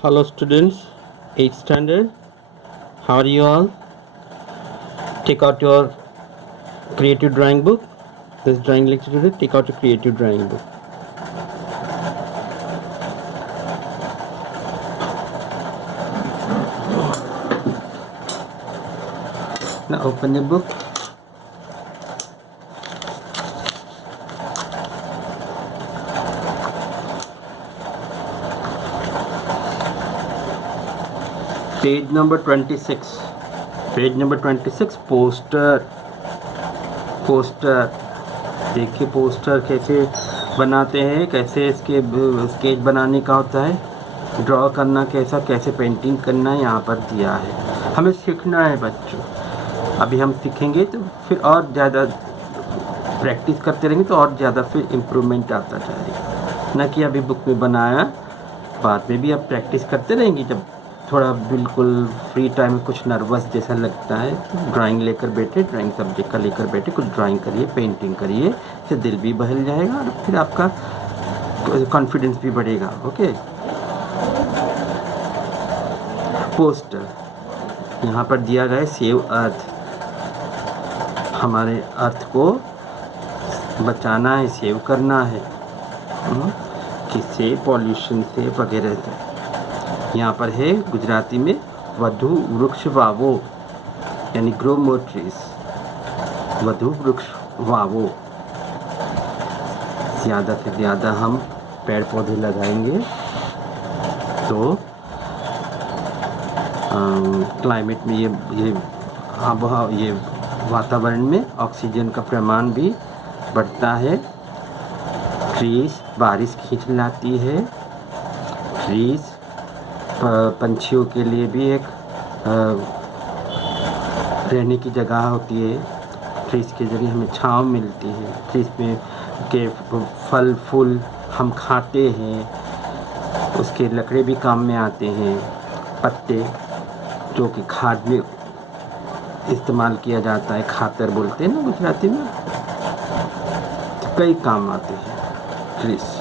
Hello students, 8th standard. How are you all? Take out your creative drawing book. This drawing lecture today. Take out your creative drawing book. Now open the book. Page number 26. Page number 26. Poster देखिए poster कैसे बनाते हैं, कैसे इसके sketch बनाने का होता है, ड्रॉ करना कैसे पेंटिंग करना है यहाँ पर दिया है। हमें सीखना है बच्चों। अभी हम सीखेंगे तो फिर और ज़्यादा प्रैक्टिस करते रहेंगे तो और ज़्यादा फिर इम्प्रूवमेंट आता जाएगा, ना कि अभी बुक में बनाया बाद में भी आप प्रैक्टिस करते रहेंगे। जब थोड़ा बिल्कुल फ्री टाइम में कुछ नर्वस जैसा लगता है, ड्राइंग लेकर बैठे, ड्राइंग सब्जेक्ट का लेकर बैठे, कुछ ड्राइंग करिए, पेंटिंग करिए, इससे दिल भी बहल जाएगा और फिर आपका कॉन्फिडेंस भी बढ़ेगा। ओके। पोस्टर यहाँ पर दिया गया है सेव अर्थ। हमारे अर्थ को बचाना है, सेव करना है किससे, पॉल्यूशन से वगैरह से। यहाँ पर है गुजराती में वधु वृक्ष वावो, यानी ग्रो मोर ट्रीज। वधु वृक्ष वावो, ज़्यादा से ज़्यादा हम पेड़ पौधे लगाएंगे तो क्लाइमेट में ये आबहवा, ये वातावरण में ऑक्सीजन का प्रमाण भी बढ़ता है। ट्रीज बारिश खींच लाती है। ट्रीज पंछियों के लिए भी एक रहने की जगह होती है। ट्रीज के जरिए हमें छांव मिलती है। ट्रीज में के फल फूल हम खाते हैं, उसके लकड़े भी काम में आते हैं। पत्ते जो कि खाद में इस्तेमाल किया जाता है, खातर बोलते हैं ना गुजराती में, तो कई काम आते हैं ट्रीज।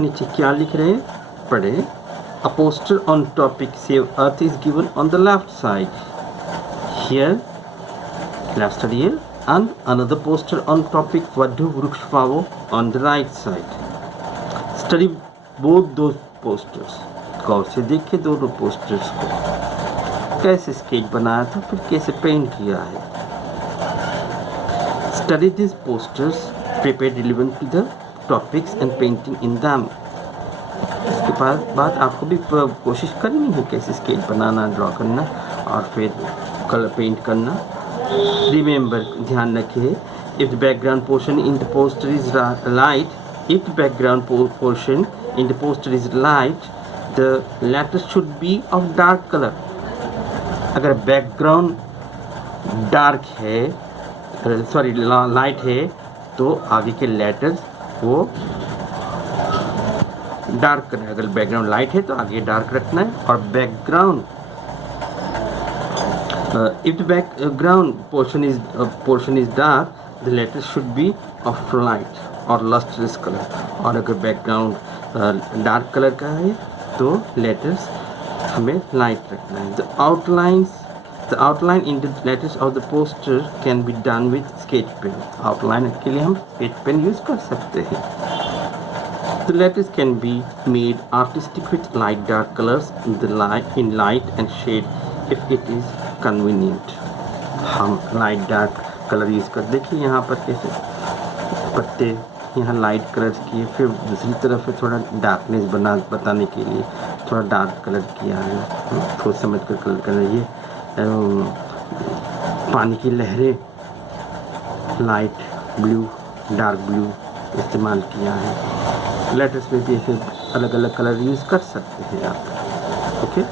नीचे क्या लिख रहे हैं पढ़े। A poster on topic Save Earth is given on the left side. Here, left side here, and another poster on topic Vadhu Vruksh Vavo on the right side. Study both those posters. गौर से देखिए दोनों posters को, कैसे sketch बनाया था, फिर कैसे paint किया है। Study these posters, prepare relevant to the topics and painting in them. इसके बाद आपको भी कोशिश करनी है कैसे स्केच बनाना, ड्रॉ करना और फिर कलर पेंट करना। रिमेंबर, ध्यान रखिए, if the background portion in the poster is light, if the background portion in the poster is light, the letters should be of dark colour. अगर बैकग्राउंड डार्क है, sorry light है, तो आगे के letters वो dark करना है। अगर बैकग्राउंड लाइट है तो आगे डार्क रखना है। और background if the background portion is dark, the letters should be of light और लस्ट्रस कलर। और अगर बैकग्राउंड डार्क कलर का है तो लेटर्स हमें लाइट रखना है। The outline in the letters of the poster can be done with sketch pen. Outline के लिए हम sketch pen use कर सकते हैं। The letters can be made artistic with light dark colors in light and shade if it is convenient. हम light dark color use कर, देखिए यहाँ पर कैसे पत्ते यहाँ लाइट कलर किए, फिर दूसरी तरफ से थोड़ा डार्कनेस बताने के लिए थोड़ा डार्क कलर किया है। सोच समझ कर कलर करना। ये पानी की लहरें लाइट ब्लू, डार्क ब्लू इस्तेमाल किया है। लेटर्स में भी ऐसे अलग अलग कलर यूज़ कर सकते हैं आप। ओके,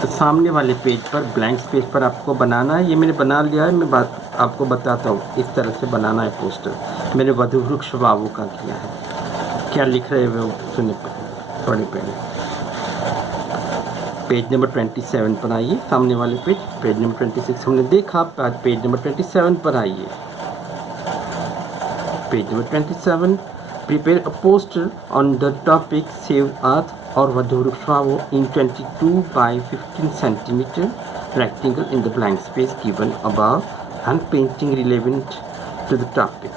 तो सामने वाले पेज पर, ब्लैंक पेज पर आपको बनाना है। ये मैंने बना लिया है, मैं बात आपको बताता हूँ। इस तरह से बनाना है पोस्टर। मैंने वधु वृक्ष वावो का किया है। क्या लिख रहे हैं वो सुने, पढ़े पहले। पेज नंबर 27 पर आइए। सामने वाले पेज नंबर 26 हमने देखा, पेज नंबर 27 पर आइए। Page number 27 Prepare a poster on the topic Save Earth or Vadhurukshvavo in 22 by 15 centimeter rectangle in the blank space given above and painting relevant to the topic.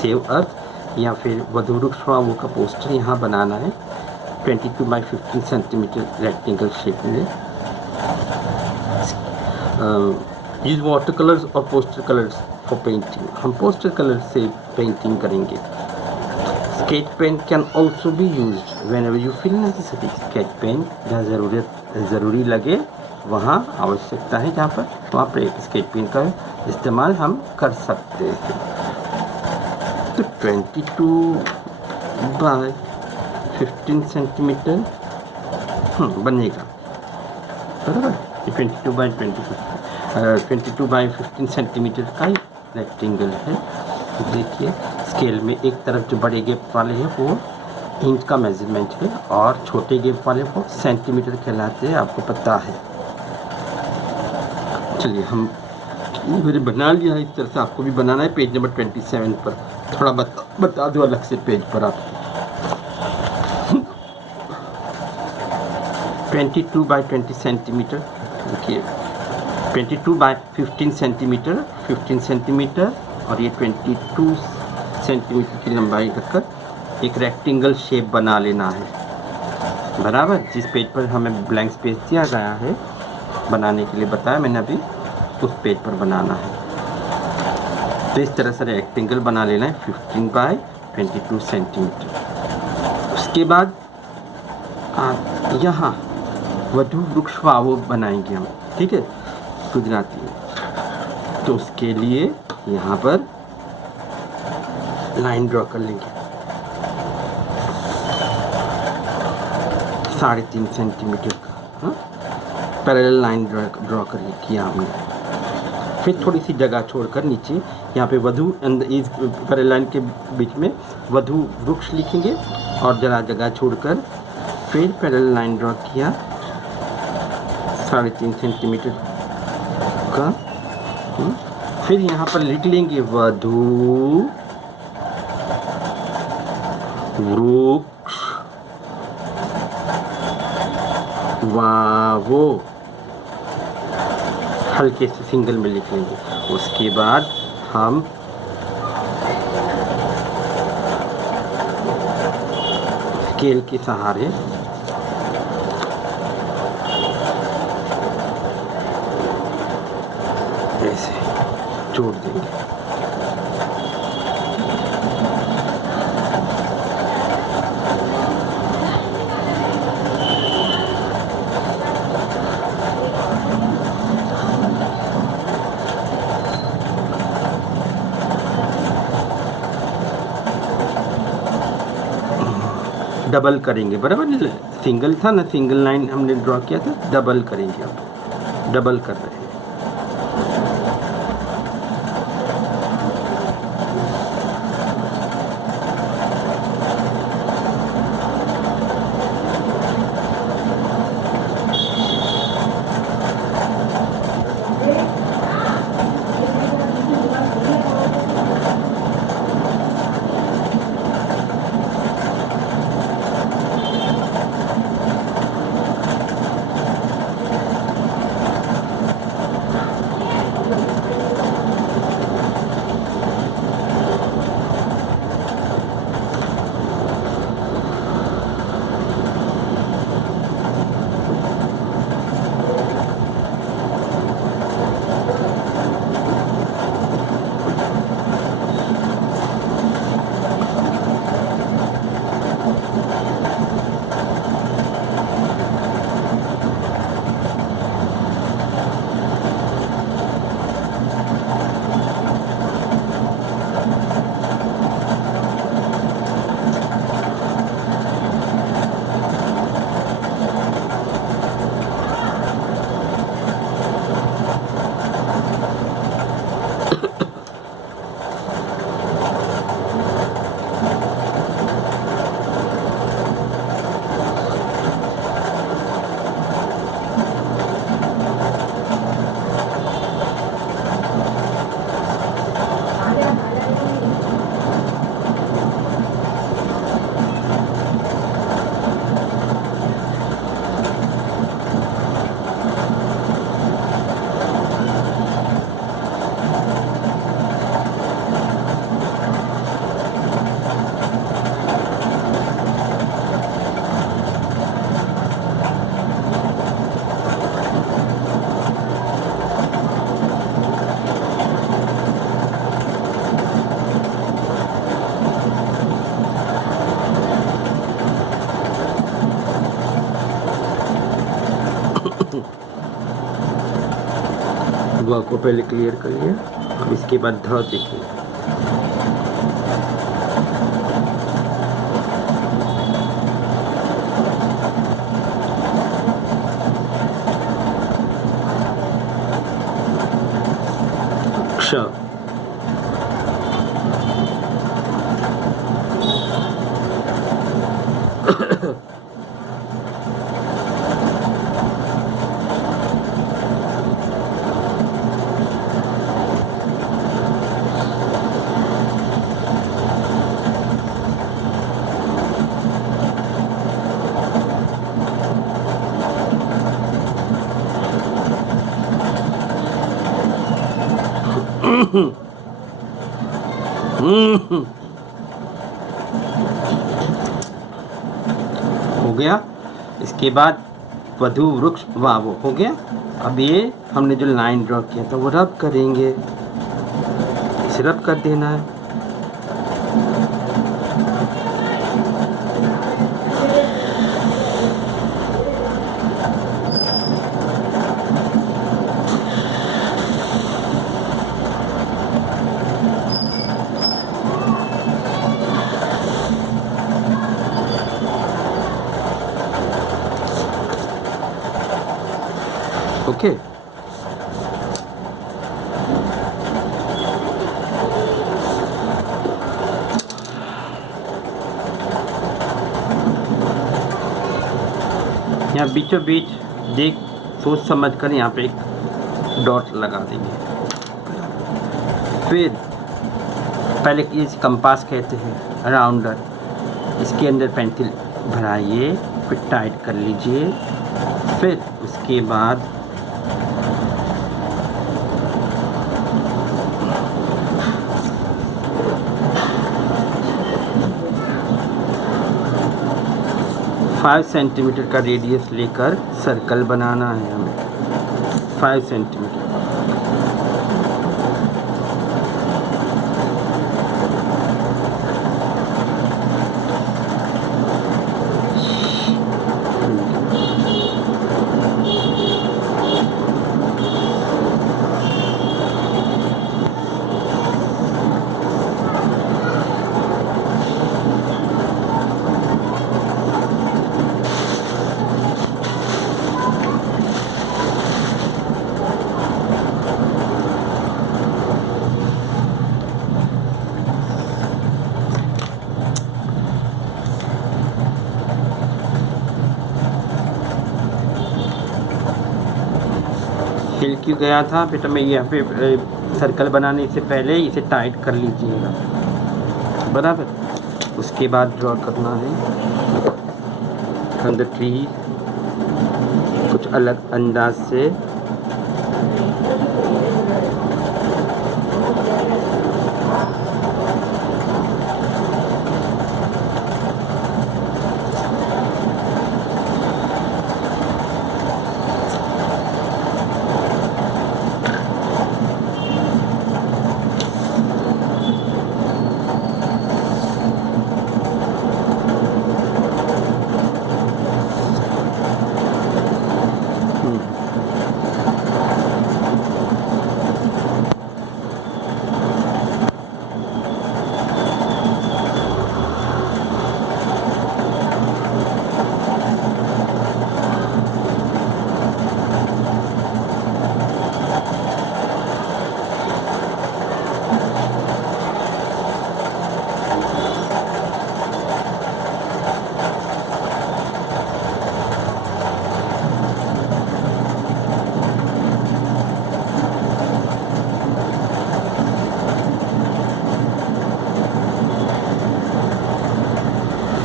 Save Earth या फिर वधुवृक्षवावो का poster यहाँ बनाना है 22 by 15 centimetre rectangle shape में. Use water colours और poster colours for painting. हम poster colour से painting करेंगे. Sketch pen can also be used whenever you feel necessary. Sketch pen जहाँ ज़रूरी लगे, वहाँ आवश्यकता है जहाँ पर, वहाँ पर एक स्केच पेन का इस्तेमाल हम कर सकते हैं. तो 22 बाय 15 सेंटीमीटर बनेगा, बराबर. 22 बाई 15 सेंटीमीटर का रेक्टेंगल है. देखिए स्केल में एक तरफ जो बड़े गैप वाले हैं वो इंच का मेजरमेंट है और छोटे गैप वाले वो सेंटीमीटर कहलाते हैं, आपको पता है. चलिए हम मैंने बना लिया है, इस तरह से आपको भी बनाना है. पेज नंबर 27 पर थोड़ा बता दो अलग से पेज पर आप. 22 बाई 20 सेंटीमीटर. देखिए 22 बाई 15 सेंटीमीटर, 15 सेंटीमीटर और ये 22 सेंटीमीटर की लंबाई रखकर एक रेक्टेंगल शेप बना लेना है, बराबर. जिस पेज पर हमें ब्लैंक स्पेस दिया गया है बनाने के लिए बताया मैंने अभी, उस पेज पर बनाना है. तो इस तरह से रेक्टेंगल बना लेना है 15 बाई 22 सेंटीमीटर. उसके बाद यहाँ वधुवृक्षवावो बनाएंगे हम, ठीक है, गुजराती में. तो उसके लिए यहाँ पर लाइन ड्रॉ कर लेंगे 3.5 सेंटीमीटर का. पैरेलल लाइन ड्रॉ कर किया हमने. फिर थोड़ी सी जगह छोड़कर नीचे यहाँ पे वधु इस पैरेलल लाइन के बीच में वधु वृक्ष लिखेंगे और जरा जगह छोड़कर फिर पैरेलल लाइन ड्रॉ किया 3.5 सेंटीमीटर का. फिर यहाँ पर लिख लेंगे वधु वृक्ष वावो, हल्के से सिंगल में लिख लेंगे. उसके बाद हम स्केल के सहारे ऐसे जोड़ देंगे. डबल करेंगे, बराबर. सिंगल था ना, सिंगल लाइन हमने ड्रॉ किया था, डबल करेंगे. अब डबल कर रहे हैं. व को पहले क्लियर करिए, अब इसके बाद ध देखिए। क्ष, हो गया। इसके बाद वधु वृक्ष वावो हो गया। अब ये हमने जो लाइन ड्रॉ किया था वो रब करेंगे, इसे रब कर देना है। ओके, यहाँ बीचों बीच देख सोच समझ कर यहाँ पे एक डॉट लगा देंगे। फिर पहले इस कंपास कहते हैं राउंडर, इसके अंदर पेंसिल भराइए, फिर टाइट कर लीजिए। फिर उसके बाद फाइव सेंटीमीटर का रेडियस लेकर सर्कल बनाना है हमें, 5 सेंटीमीटर। हिल क्यों गया था बेटा, मैं यहाँ पे सर्कल बनाने से पहले इसे टाइट कर लीजिएगा, बराबर। उसके बाद ड्रॉ करना है फ्रॉम द ट्री कुछ अलग अंदाज से।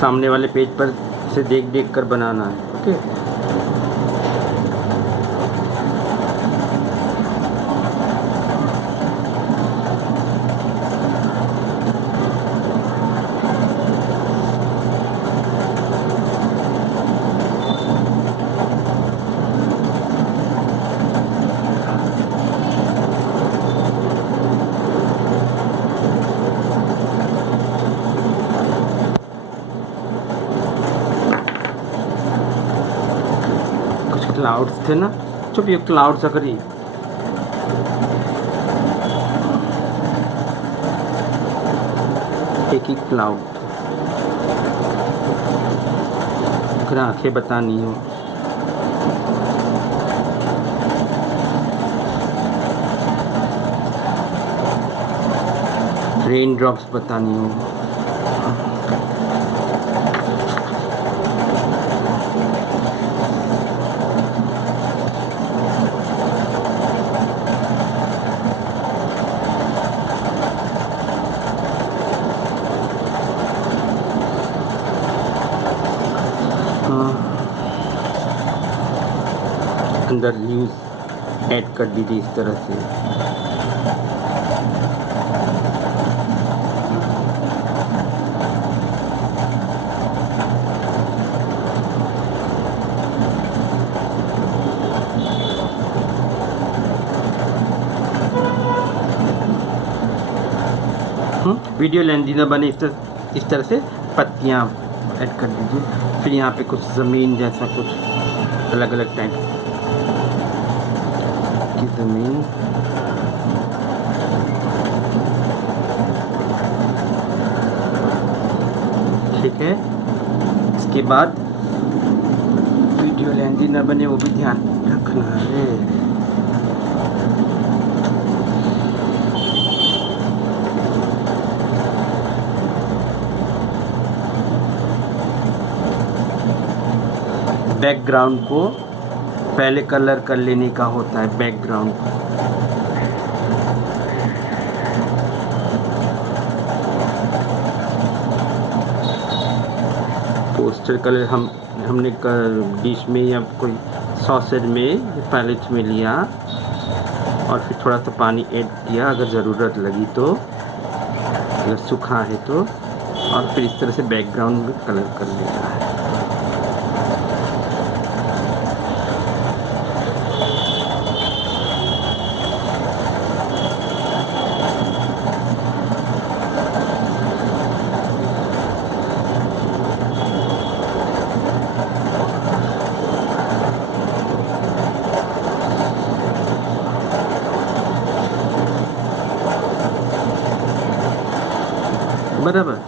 सामने वाले पेज पर से देख देख कर बनाना है, ओके। क्लाउड्स थे ना, चुप, ये क्लाउड्स अगर कि क्लाउड, अगर आंखें बतानी हो, रेन ड्रॉप्स बतानी हो, अंदर न्यूज़ ऐड कर दीजिए इस तरह से। वीडियो लेंदी ना बने, इस तरह से पत्तियाँ ऐड कर दीजिए। फिर यहाँ पे कुछ ज़मीन जैसा कुछ अलग अलग टाइप की ज़मीन, ठीक है। इसके बाद वीडियो लेंदी ना बने वो भी ध्यान रखना है। बैकग्राउंड को पहले कलर कर लेने का होता है, बैकग्राउंड को। पोस्टर कलर हमने डिश में या कोई सॉसेज में, पैलेट में लिया और फिर थोड़ा सा पानी ऐड किया अगर ज़रूरत लगी तो, अगर सूखा है तो, और फिर इस तरह से बैकग्राउंड में कलर कर लेना है। बराबर।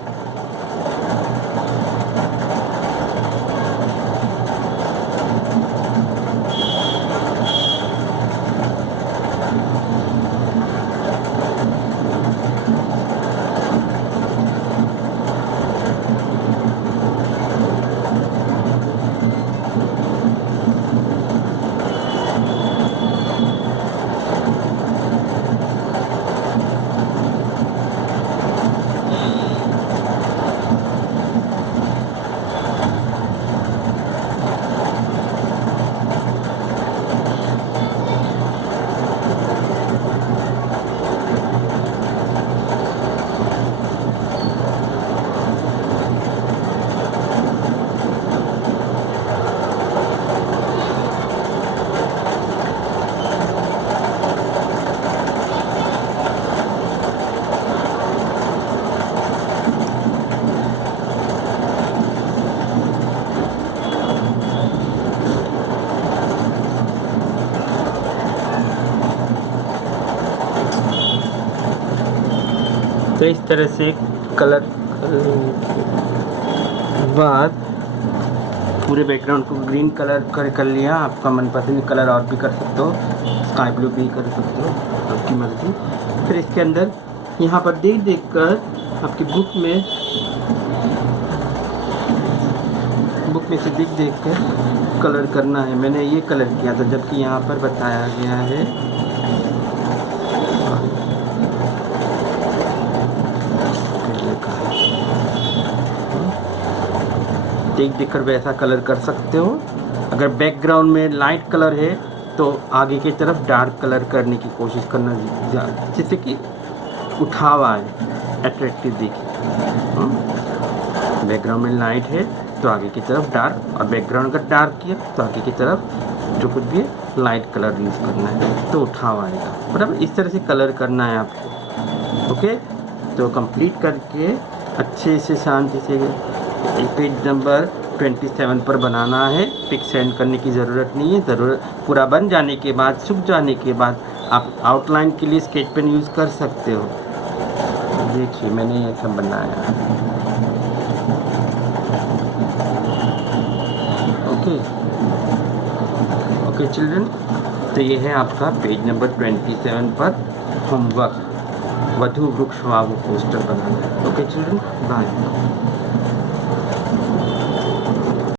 तो इस तरह से कलर बाद पूरे बैकग्राउंड को ग्रीन कलर कर लिया। आपका मनपसंद कलर और भी कर सकते हो, स्काई ब्लू भी कर सकते हो, आपकी मर्जी। फिर इसके अंदर यहाँ पर देख कर आपकी बुक में से देख कर कलर करना है। मैंने ये कलर किया था, जबकि यहाँ पर बताया गया है देख कर वैसा कलर कर सकते हो। अगर बैकग्राउंड में लाइट कलर है तो आगे की तरफ डार्क कलर करने की कोशिश करना, जिससे कि उठावा आए, अट्रैक्टिव दिखे। बैकग्राउंड में लाइट है तो आगे की तरफ डार्क, और बैकग्राउंड अगर डार्क किया तो आगे की तरफ जो कुछ भी है लाइट कलर यूज़ करना है, तो उठावा आएगा। बराबर इस तरह से कलर करना है आपको। ओके, तो कंप्लीट करके अच्छे से शांति से पेज नंबर 27 पर बनाना है। पिक सेंड करने की ज़रूरत नहीं है। ज़रूरत पूरा बन जाने के बाद, सूख जाने के बाद आप आउटलाइन के लिए स्केच पेन यूज़ कर सकते हो। देखिए मैंने ये सब बनाया। ओके ओके चिल्ड्रन, तो ये है आपका पेज नंबर 27 पर होमवर्क, वधु वृक्ष वावो पोस्टर बनाना है। Okay children, bye.